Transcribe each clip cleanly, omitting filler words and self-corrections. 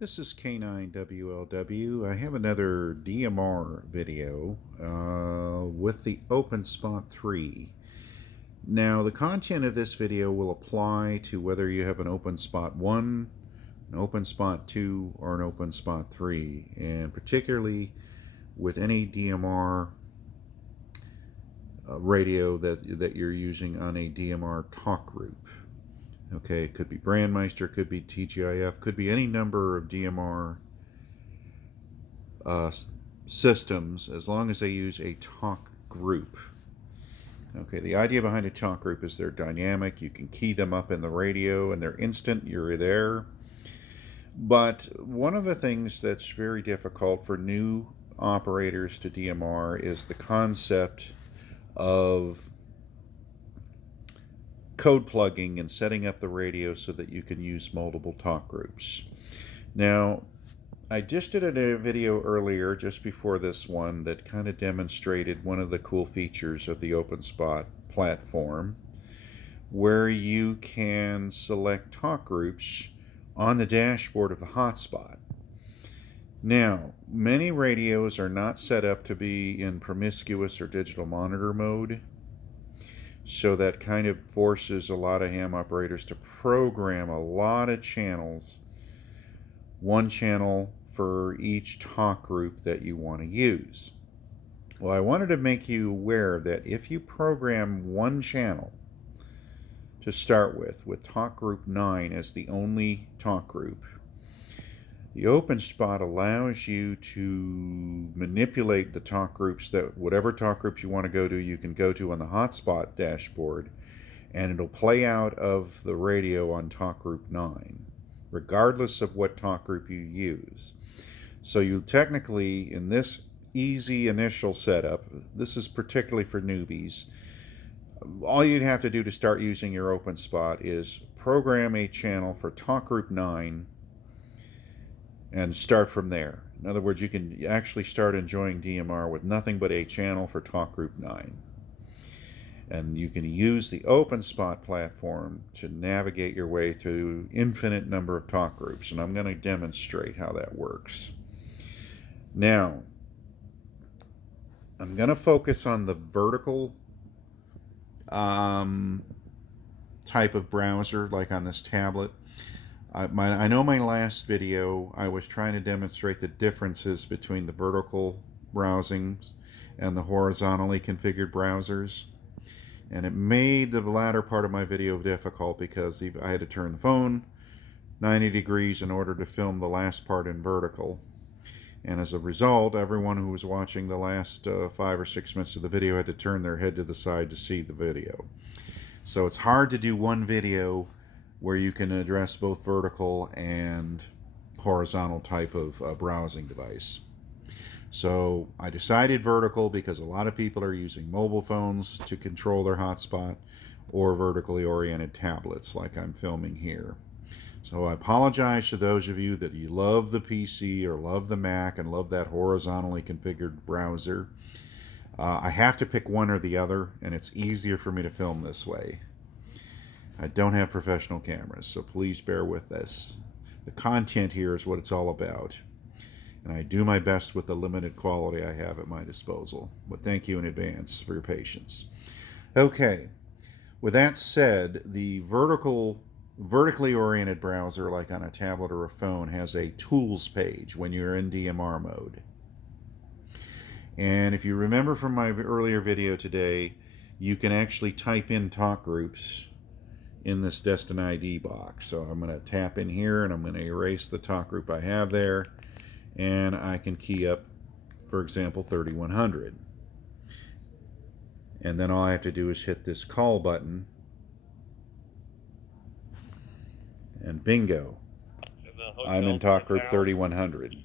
This is K9WLW. I have another DMR video with the Openspot 3. Now, the content of this video will apply to whether you have an Openspot 1, an Openspot 2, or an Openspot 3, and particularly with any DMR radio that you're using on a DMR talk group. Okay, it could be Brandmeister, could be TGIF, could be any number of DMR systems, as long as they use a talk group. Okay, the idea behind a talk group is they're dynamic. You can key them up in the radio and they're instant, you're there. But one of the things that's very difficult for new operators to DMR is the concept of code plugging and setting up the radio so that you can use multiple talk groups. Now, I just did a video earlier, just before this one, that kind of demonstrated one of the cool features of the Openspot platform, where you can select talk groups on the dashboard of the hotspot. Now, many radios are not set up to be in promiscuous or digital monitor mode, so that kind of forces a lot of ham operators to program a lot of channels, one channel for each talk group that you want to use. Well, I wanted to make you aware that if you program one channel to start with talk group 9 as the only talk group, the Openspot allows you to manipulate the talk groups, that whatever talk groups you want to go to, you can go to on the hotspot dashboard, and it'll play out of the radio on talk group 9, regardless of what talk group you use. So you technically, in this easy initial setup, this is particularly for newbies, all you'd have to do to start using your Openspot is program a channel for talk group 9 and start from there. In other words, you can actually start enjoying DMR with nothing but a channel for talk group 9. And you can use the Openspot platform to navigate your way through infinite number of talk groups. And I'm going to demonstrate how that works. Now, I'm going to focus on the vertical type of browser, like on this tablet. I know my last video, I was trying to demonstrate the differences between the vertical browsings and the horizontally configured browsers. And it made the latter part of my video difficult because I had to turn the phone 90 degrees in order to film the last part in vertical. And as a result, everyone who was watching the last 5 or 6 minutes of the video had to turn their head to the side to see the video. So it's hard to do one video where you can address both vertical and horizontal type of browsing device. So I decided vertical because a lot of people are using mobile phones to control their hotspot, or vertically oriented tablets like I'm filming here. So I apologize to those of you that you love the PC or love the Mac and love that horizontally configured browser. I have to pick one or the other, and it's easier for me to film this way. I don't have professional cameras, so please bear with this. The content here is what it's all about, and I do my best with the limited quality I have at my disposal. But thank you in advance for your patience. Okay, with that said, the vertically oriented browser, like on a tablet or a phone, has a tools page when you're in DMR mode. And if you remember from my earlier video today, you can actually type in talk groups in this Destin ID box. So I'm going to tap in here and I'm going to erase the talk group I have there, and I can key up, for example, 3100. And then all I have to do is hit this call button, and bingo, I'm in talk group 3100.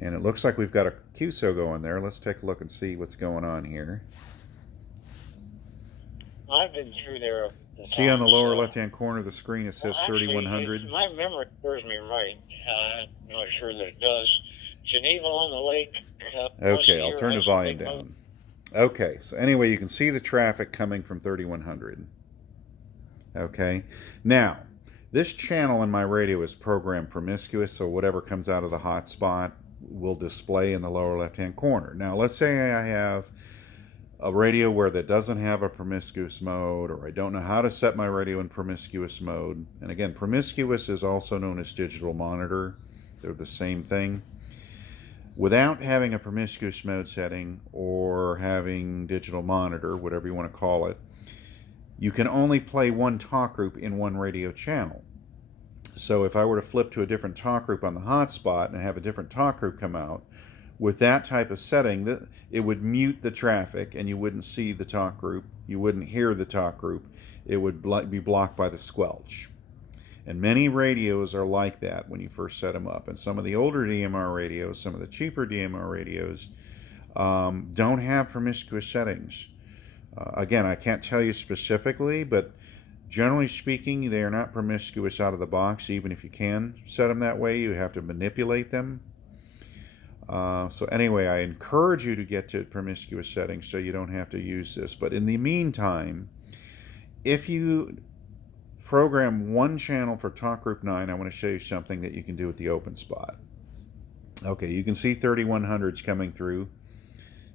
And it looks like we've got a QSO going there. Let's take a look and see what's going on here. I've been through there. See on the lower left-hand corner of the screen, it says 3100. My memory serves me right. I'm not sure that it does. Geneva on the Lake. Okay, I'll turn the volume down. Okay, so anyway, you can see the traffic coming from 3100. Okay, now, This channel in my radio is programmed promiscuous, so whatever comes out of the hotspot will display in the lower left-hand corner. Now, let's say I have a radio where that doesn't have a promiscuous mode, or I don't know how to set my radio in promiscuous mode. And again, promiscuous is also known as digital monitor. They're the same thing. Without having a promiscuous mode setting or having digital monitor, whatever you want to call it, you can only play one talk group in one radio channel. So if I were to flip to a different talk group on the hotspot and have a different talk group come out, with that type of setting, it would mute the traffic and you wouldn't see the talk group, you wouldn't hear the talk group, it would be blocked by the squelch. And many radios are like that when you first set them up. And some of the older DMR radios, some of the cheaper DMR radios, don't have promiscuous settings. Again, I can't tell you specifically, but generally speaking, they are not promiscuous out of the box. Even if you can set them that way, you have to manipulate them. So anyway, I encourage you to get to promiscuous settings so you don't have to use this. But in the meantime, if you program one channel for talk group 9, I want to show you something that you can do with the Openspot. Okay, you can see 3100s coming through.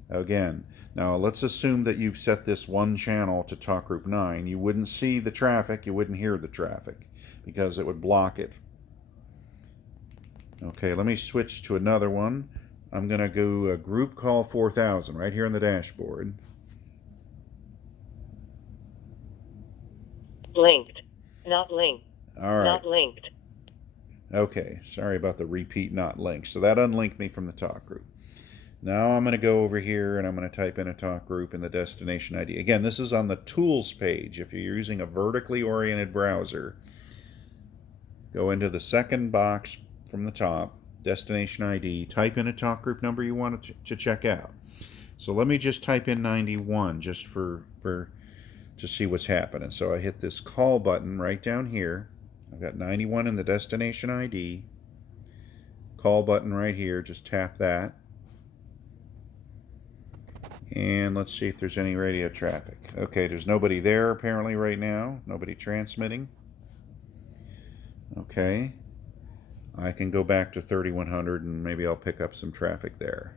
Again, now let's assume that you've set this one channel to talk group 9. You wouldn't see the traffic, you wouldn't hear the traffic because it would block it. Okay, let me switch to another one. I'm going to go group call 4000 right here on the dashboard. Linked. Not linked. All right. Not linked. Okay, sorry about the repeat not linked. So that unlinked me from the talk group. Now I'm going to go over here and I'm going to type in a talk group in the destination ID. Again, this is on the tools page. If you're using a vertically oriented browser, go into the second box from the top, destination ID, type in a talk group number you want to check out. So let me just type in 91 just to see what's happening. So I hit this call button right down here. I've got 91 in the destination ID. Call button right here, just tap that. And let's see if there's any radio traffic. Okay, there's nobody there apparently right now. Nobody transmitting. Okay. I can go back to 3100 and maybe I'll pick up some traffic there.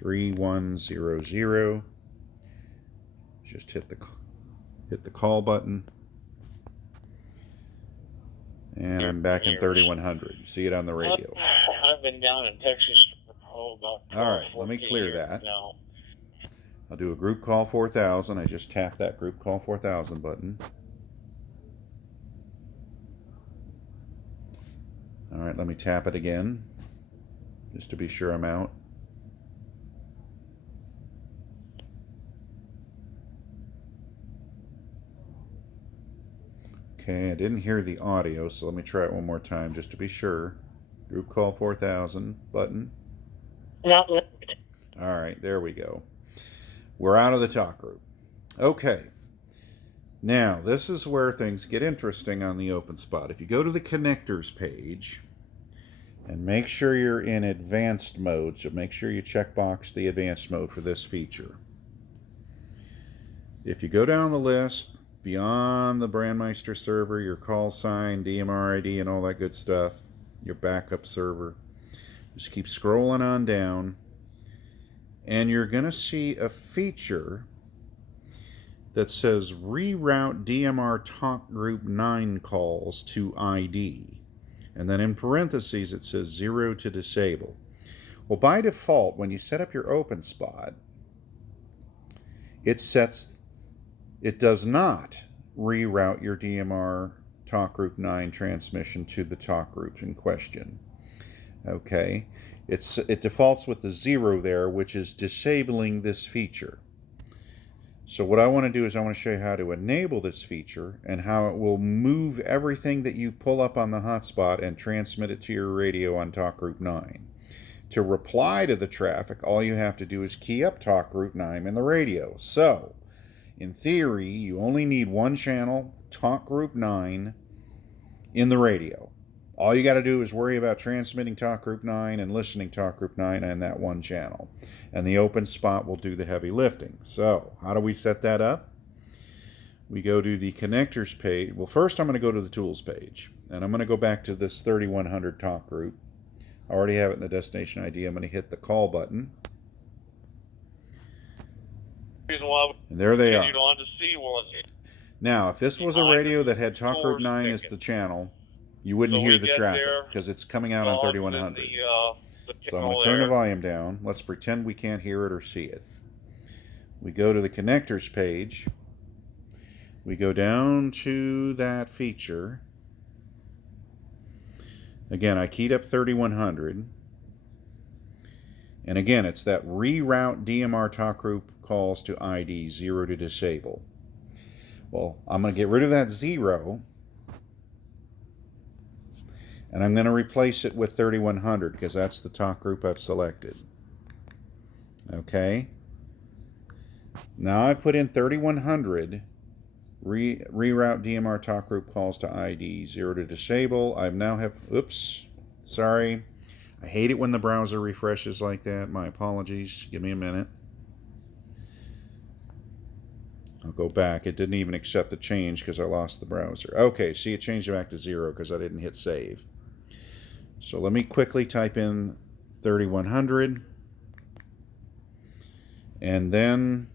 3100. Just hit the call button. And I'm back in 3100. See it on the radio. I've been down in Texas for about 12, all right, let me clear that. Now. I'll do a group call 4000. I just tap that group call 4000 button. All right, let me tap it again, just to be sure I'm out. Okay, I didn't hear the audio, so let me try it one more time, just to be sure. Group call 4000 button. Not linked. All right, there we go. We're out of the talk group. Okay. Now, this is where things get interesting on the Openspot. If you go to the connectors page and make sure you're in advanced mode, so make sure you checkbox the advanced mode for this feature. If you go down the list, beyond the Brandmeister server, your call sign, DMR ID, and all that good stuff, your backup server, just keep scrolling on down, and you're going to see a feature that says Reroute Dmr talk group 9 calls to ID. And then in parentheses it says 0 to disable. Well, by default, when you set up your Openspot, it does not reroute your DMR talk group 9 transmission to the talk group in question. Okay, it defaults with the 0 there, which is disabling this feature. So what I want to do is I want to show you how to enable this feature and how it will move everything that you pull up on the hotspot and transmit it to your radio on talk group 9. To reply to the traffic, all you have to do is key up talk group 9 in the radio. So, in theory, you only need one channel, talk group 9, in the radio. All you got to do is worry about transmitting talk group 9 and listening talk group 9 on that one channel. And the Openspot will do the heavy lifting. So, how do we set that up? We go to the connectors page. Well, first I'm going to go to the tools page. And I'm going to go back to this 3100 talk group. I already have it in the destination ID. I'm going to hit the call button. And there they are. Now, if this was a radio that had talk group 9 as the channel, you wouldn't hear the traffic because it's coming out on 3100. So I'm going to turn the volume down. Let's pretend we can't hear it or see it. We go to the connectors page. We go down to that feature. Again, I keyed up 3100. And again, it's that Reroute Dmr talk group calls to ID 0 to disable. Well, I'm going to get rid of that 0. And I'm going to replace it with 3100 because that's the talk group I've selected. Okay. Now I've put in 3100. Reroute Dmr talk group calls to ID 0 to disable. I now have, oops, sorry. I hate it when the browser refreshes like that. My apologies. Give me a minute. I'll go back. It didn't even accept the change because I lost the browser. Okay, see, it changed it back to 0 because I didn't hit save. So let me quickly type in 3100. And then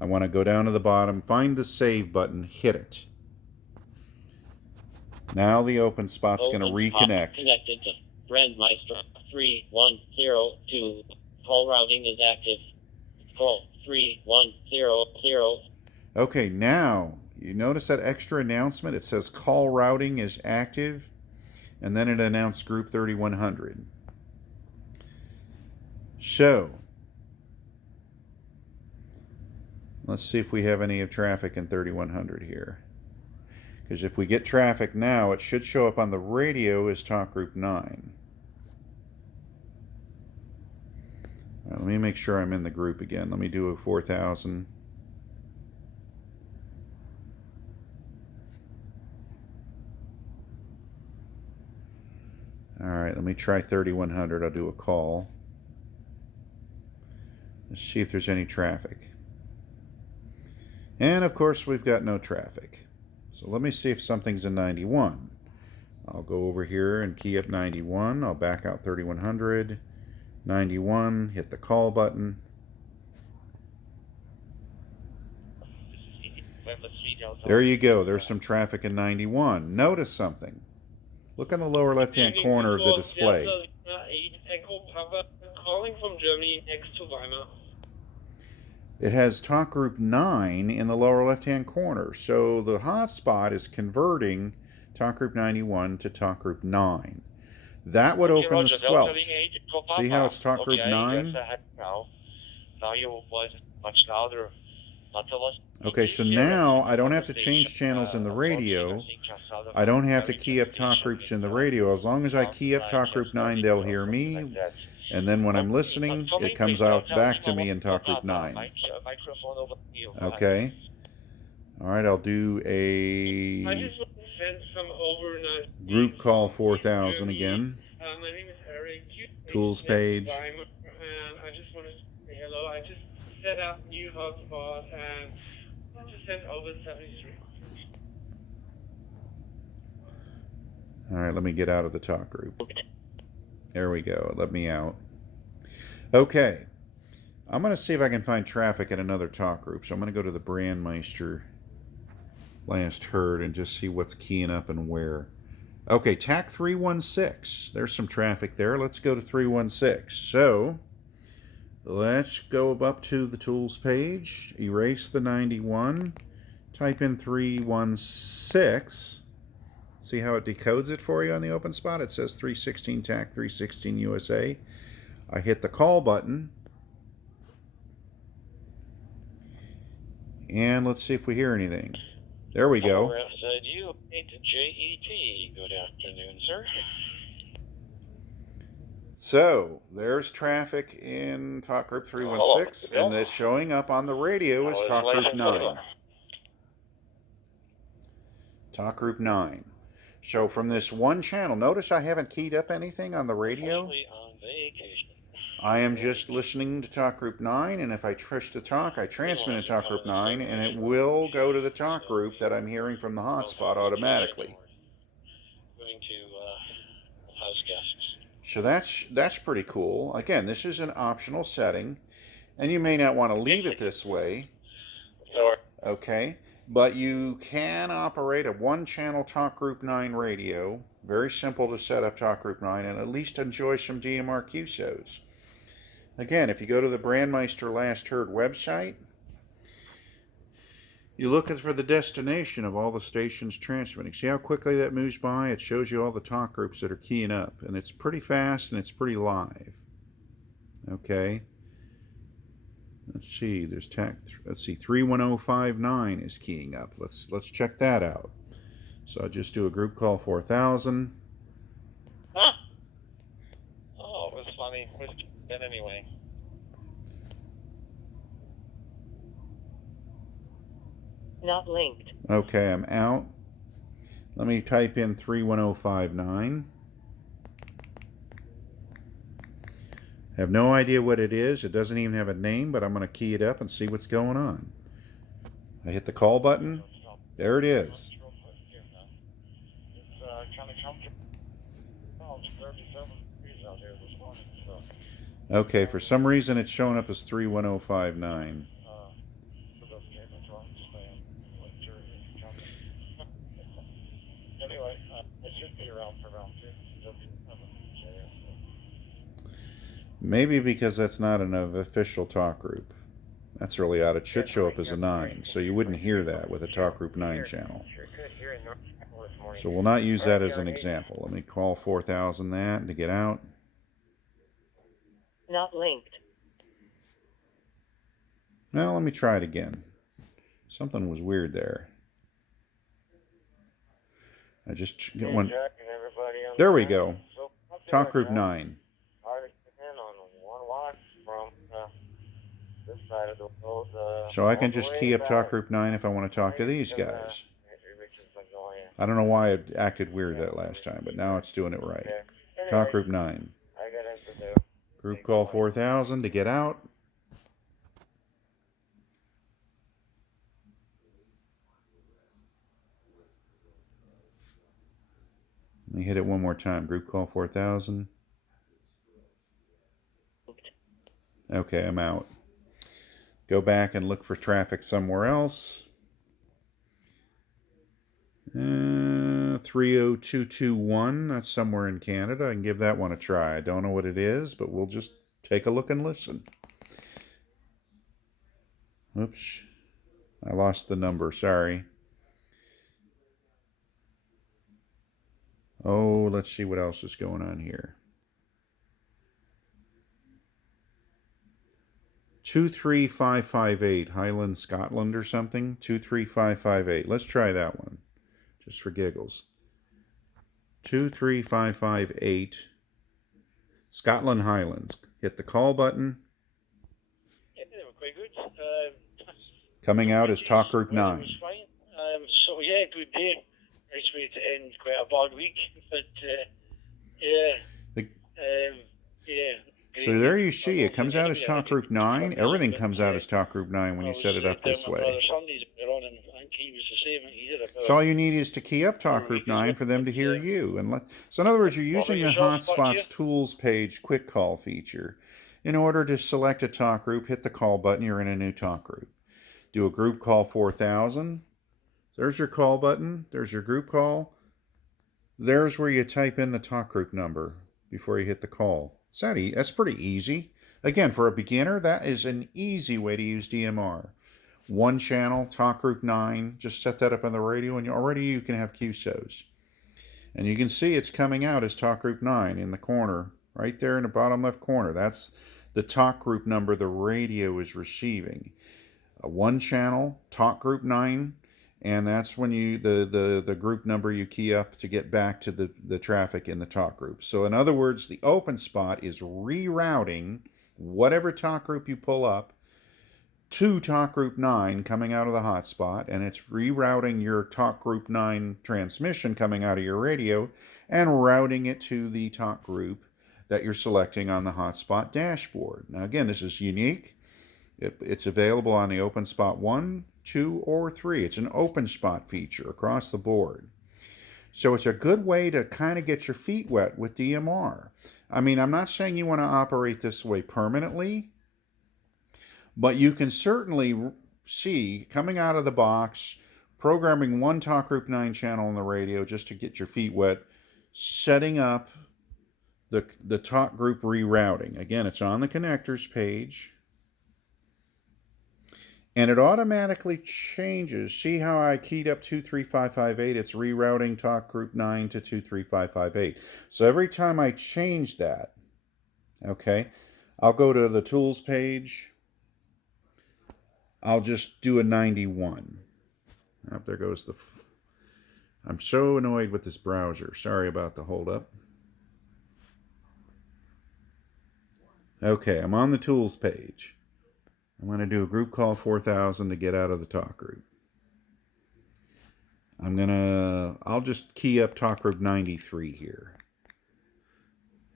I want to go down to the bottom, find the save button, hit it. Now the Openspot's going to reconnect. Connected to Brandmeister 3102. Call routing is active. Call 3100. Okay, now you notice that extra announcement? It says call routing is active, and then it announced group 3100. So let's see if we have any of traffic in 3100 here. Because if we get traffic now, it should show up on the radio as talk group 9. All right, let me make sure I'm in the group again. Let me do a 4000. All right, let me try 3100. I'll do a call. Let's see if there's any traffic. And of course, we've got no traffic. So let me see if something's in 91. I'll go over here and key up 91. I'll back out 3100. 91, hit the call button. There you go. There's some traffic in 91. Notice something. Look on the lower left-hand corner of the display. Calling from Germany next to Weimar. It has talk group 9 in the lower left-hand corner. So the hotspot is converting talk group 91 to talk group 9. That would open the squelch. See how it's talk group 9? Okay, so now I don't have to change channels in the radio. I don't have to key up talk groups in the radio. As long as I key up talk group 9, they'll hear me. And then when I'm listening, it comes out back to me in talk group 9. Okay. All right, I'll do a group call 4000 again. My name is Eric. Tools page. I just wanted to say hello. I just set up new hotspot and I just sent over 73. All right, let me get out of the talk group. There we go. It let me out. Okay. I'm going to see if I can find traffic in another talk group. So I'm going to go to the Brandmeister last heard and just see what's keying up and where. Okay, TAC 316. There's some traffic there. Let's go to 316. So let's go up to the tools page, erase the 91, type in 316. See how it decodes it for you on the Openspot? It says 316 TAC 316 USA. I hit the call button. And let's see if we hear anything. There we go. JET. Good afternoon, sir. So there's traffic in talk group 316, and it's showing up on the radio as talk group 9. Talk group 9. So from this one channel, notice I haven't keyed up anything on the radio. I am just listening to talk group 9, and if I push to talk, I transmit in talk group 9, and it will go to the talk group that I'm hearing from the hotspot automatically. Going to house guests. So that's pretty cool. Again, this is an optional setting, and you may not want to leave it this way. Okay, but you can operate a one-channel talk group 9 radio. Very simple to set up talk group 9 and at least enjoy some DMR QSOs. Again, if you go to the Brandmeister Last Heard website, you look for the destination of all the stations transmitting. See how quickly that moves by? It shows you all the talk groups that are keying up, and it's pretty fast and it's pretty live. Okay. Let's see. Let's see. 31059 is keying up. Let's check that out. So I'll just do a group call 4000. Huh? Oh, it was funny. Then anyway. Not linked. Okay, I'm out. Let me type in 31059. Have no idea what it is. It doesn't even have a name, but I'm going to key it up and see what's going on. I hit the call button. There it is. It's kind of comfortable. Oh, it's 37 degrees out here this morning, so. Okay, for some reason it's showing up as 31059. Anyway, it should be around for round 2. Maybe because that's not an official talk group. That's really odd. It should show up as a 9, so you wouldn't hear that with a talk group 9 channel. So we'll not use that as an example. Let me call 4000 that to get out. Not linked. Now let me try it again. Something was weird there. I just get one. There we go. Talk group 9. So I can just key up talk group 9 if I want to talk to these guys. I don't know why it acted weird that last time, but now it's doing it right. Talk group 9. Group call 4000 to get out. Let me hit it one more time. Group call 4000. Okay, I'm out. Go back and look for traffic somewhere else. 30221, that's somewhere in Canada. I can give that one a try. I don't know what it is, but we'll just take a look and listen. Oops. I lost the number, sorry. Oh, let's see what else is going on here. 23558, Highland, Scotland or something. 23558. Let's try that one, just for giggles. 23558, Scotland Highlands. Hit the call button. Yeah, they were quite good. Coming out as Talk Group 9. So yeah, good day. Nice way to end quite a bad week, but yeah. So there you see, it comes out as Talk Group 9. Everything comes out as Talk Group 9 when you set it up this way. So all you need is to key up Talk Group 9 for them to hear you. So in other words, you're using the Hotspots Tools page quick call feature. In order to select a talk group, hit the call button, you're in a new talk group. Do a group call 4000. There's your call button. There's your group call. There's where you type in the talk group number before you hit the call. That's pretty easy. Again, for a beginner, that is an easy way to use DMR. One channel, talk group 9. Just set that up on the radio, and already you can have QSOs. And you can see it's coming out as talk group 9 in the corner, right there in the bottom left corner. That's the talk group number the radio is receiving. One channel, talk group 9. And that's when the group number you key up to get back to the traffic in the talk group. So in other words, the Openspot is rerouting whatever talk group you pull up to talk group 9 coming out of the hotspot, and it's rerouting your talk group 9 transmission coming out of your radio and routing it to the talk group that you're selecting on the hotspot dashboard. Now again, this is unique. It's available on the Openspot 1, 2, or 3. It's an Openspot feature across the board. So it's a good way to kind of get your feet wet with DMR. I mean, I'm not saying you want to operate this way permanently, but you can certainly see, coming out of the box, programming one Talk Group 9 channel on the radio just to get your feet wet, setting up the Talk Group rerouting. Again, it's on the connectors page. And it automatically changes. See how I keyed up 23558? It's rerouting Talk Group 9 to 23558. So every time I change that, okay, I'll go to the tools page. I'll just do a 91. Oh, there goes the... I'm so annoyed with this browser. Sorry about the holdup. Okay, I'm on the tools page. I'm going to do a group call 4000 to get out of the talk group. I'll just key up talk group 93 here.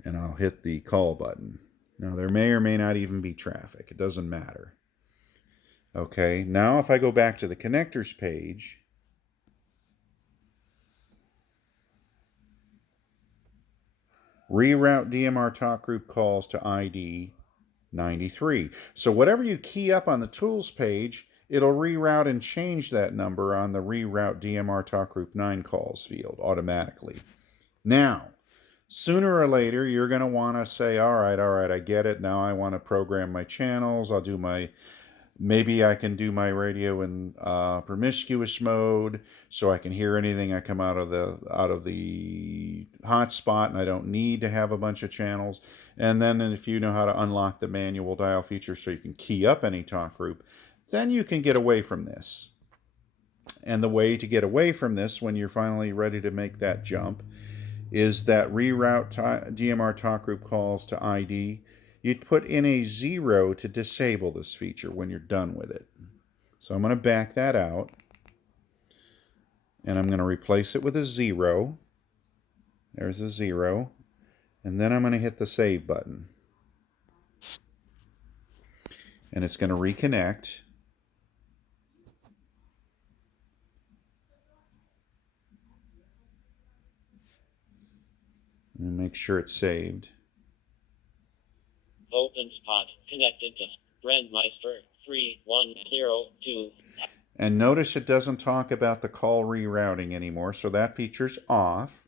And I'll hit the call button. Now there may or may not even be traffic. It doesn't matter. Okay, now if I go back to the connectors page, reroute DMR talk group calls to ID 93. So whatever you key up on the tools page, it'll reroute and change that number on the Reroute Dmr Talk Group 9 calls field automatically. Now, sooner or later, you're going to want to say, all right, I get it. Now I want to program my channels. I'll do maybe I can do my radio in promiscuous mode so I can hear anything I come out of the hotspot, and I don't need to have a bunch of channels. And then if you know how to unlock the manual dial feature so you can key up any talk group, then you can get away from this. And the way to get away from this when you're finally ready to make that jump is that reroute DMR talk group calls to ID. You'd put in a 0 to disable this feature when you're done with it. So I'm going to back that out. And I'm going to replace it with a 0. There's a 0. And then I'm going to hit the save button. And it's going to reconnect. And make sure it's saved. Openspot connected to Brandmeister 3102. And notice it doesn't talk about the call rerouting anymore, so that feature's off.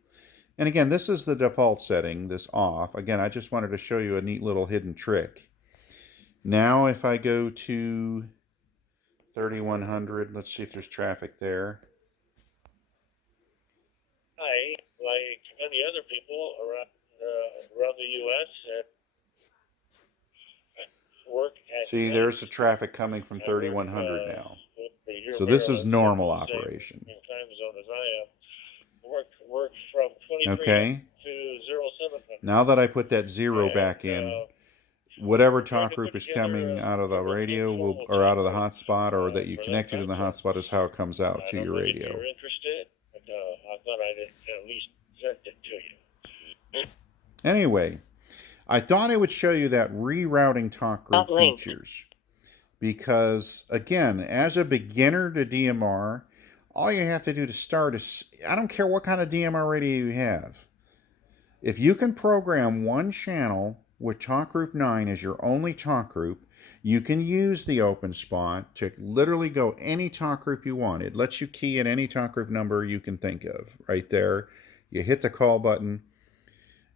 And again, this is the default setting, this off. Again, I just wanted to show you a neat little hidden trick. Now if I go to 3100, let's see if there's traffic there. Hi, like many other people around the U.S. Work at See, there's the traffic coming from 3100 now. So this is normal operation. Same time zone as I am. Work from 23 Okay. to 07. Now that I put that 0 back in, whatever talk group is coming out of the radio or out of the hotspot, or that you connected in the hotspot, is how it comes out to your radio. If you're interested, but I thought I'd at least send it to you. Anyway, I thought I would show you that rerouting talk group features. Because, again, as a beginner to DMR, all you have to do to start is, I don't care what kind of DMR radio you have. If you can program one channel with Talk Group 9 as your only talk group, you can use the Openspot to literally go any talk group you want. It lets you key in any talk group number you can think of. Right there, you hit the call button,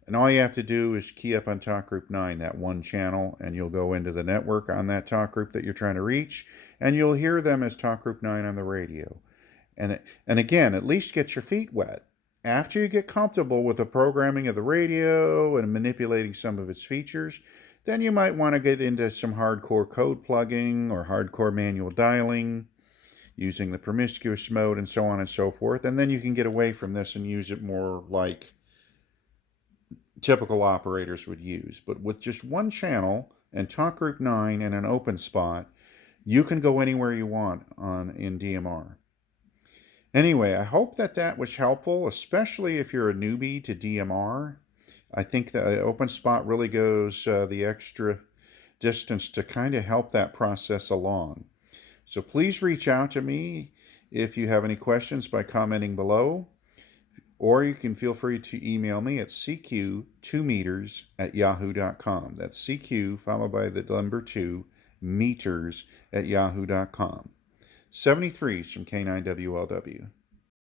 and all you have to do is key up on Talk Group 9, that one channel, and you'll go into the network on that talk group that you're trying to reach, and you'll hear them as Talk Group 9 on the radio. And again, at least get your feet wet. After you get comfortable with the programming of the radio and manipulating some of its features, then you might want to get into some hardcore code plugging or hardcore manual dialing, using the promiscuous mode and so on and so forth. And then you can get away from this and use it more like typical operators would use. But with just one channel and Talk Group 9 and an Openspot, you can go anywhere you want in DMR. Anyway, I hope that was helpful, especially if you're a newbie to DMR. I think that Openspot really goes the extra distance to kind of help that process along. So please reach out to me if you have any questions by commenting below, or you can feel free to email me at cq2meters@yahoo.com. That's CQ followed by the number 2 meters@yahoo.com. 73 is from K9WLW.